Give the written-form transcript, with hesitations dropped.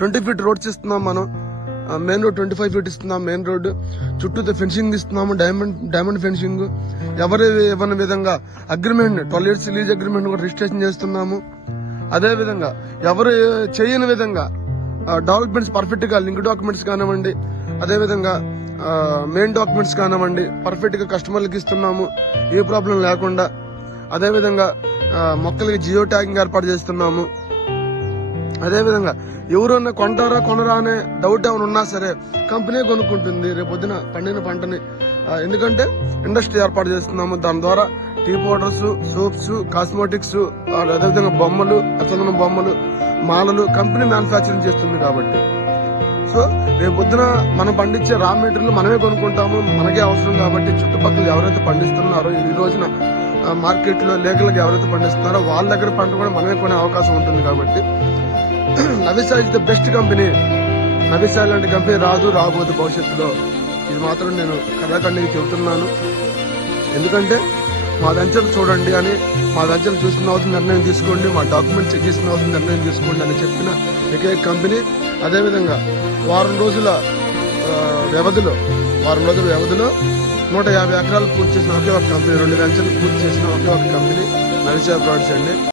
20 feet roads ఇస్తున్నాం మనం. Main road 25 feet ఇస్తున్నాం. మెయిన్ రోడ్ చుట్టూ ఫెన్సింగ్ ఇస్తున్నాము, డైమండ్ ఫెన్సింగ్. ఎవరు ఇవ్వని విధంగా అగ్రిమెంట్ 12 years లీజ్ అగ్రిమెంట్ కూడా రిజిస్ట్రేషన్ చేస్తున్నాము. అదే విధంగా ఎవరు చేయని విధంగా డెవలప్మెంట్స్ పర్ఫెక్ట్ గా లింక్ డాక్యుమెంట్స్ కానివ్వండి, అదే విధంగా మెయిన్ డాక్యుమెంట్స్ కానివ్వండి పర్ఫెక్ట్ గా కస్టమర్లకి ఇస్తున్నాము, ఏ ప్రాబ్లం లేకుండా. అదే విధంగా మొక్కలకి జియో ట్యాగింగ్ ఏర్పాటు చేస్తున్నాము. అదే విధంగా ఎవరన్నా కొంటారా కొనరా అనే డౌట్ ఏమైనా ఉన్నా సరే కంపెనీ కొనుక్కుంటుంది రేపొద్దున పండిన పంటని. ఎందుకంటే ఇండస్ట్రీ ఏర్పాటు చేస్తున్నాము. దాని ద్వారా టీ పౌడర్స్, సోప్స్, కాస్మెటిక్స్, అదేవిధంగా బొమ్మలు, అసలు బొమ్మలు, మాలలు కంపెనీ మ్యానుఫ్యాక్చరింగ్ చేస్తుంది కాబట్టి. సో రేపొద్దున మనం పండించే రా మెటీరియల్ మనమే కొనుక్కుంటాము, మనకే అవసరం కాబట్టి. చుట్టుపక్కల ఎవరైతే పండిస్తున్నారో ఈ రోజున మార్కెట్ లో లేఖలకు ఎవరైతే పండిస్తున్నారో వాళ్ళ దగ్గర పంట కూడా మనమే కొనే అవకాశం ఉంటుంది కాబట్టి నవిసా ఇస్ ద బెస్ట్ కంపెనీ. నవిసా లాంటి కంపెనీ రాబోదు భవిష్యత్తులో. ఇది మాత్రం నేను కళాఖండికి చెబుతున్నాను. ఎందుకంటే మా దంచలు చూడండి అని, మా దంచలు చూసుకున్న అవసరం నిర్ణయం తీసుకోండి, మా డాక్యుమెంట్ చెక్ చేసుకున్న అవసరం నిర్ణయం తీసుకోండి అని చెప్పిన ఏకైక కంపెనీ. అదేవిధంగా వారం రోజుల వ్యవధిలో 150 ఎకరాలు పూర్తి చేసిన ఒకే ఒక కంపెనీ, 2 దంచలు పూర్తి చేసిన ఒకే ఒక కంపెనీ నవిసా ప్రొడక్ట్స్ అండి.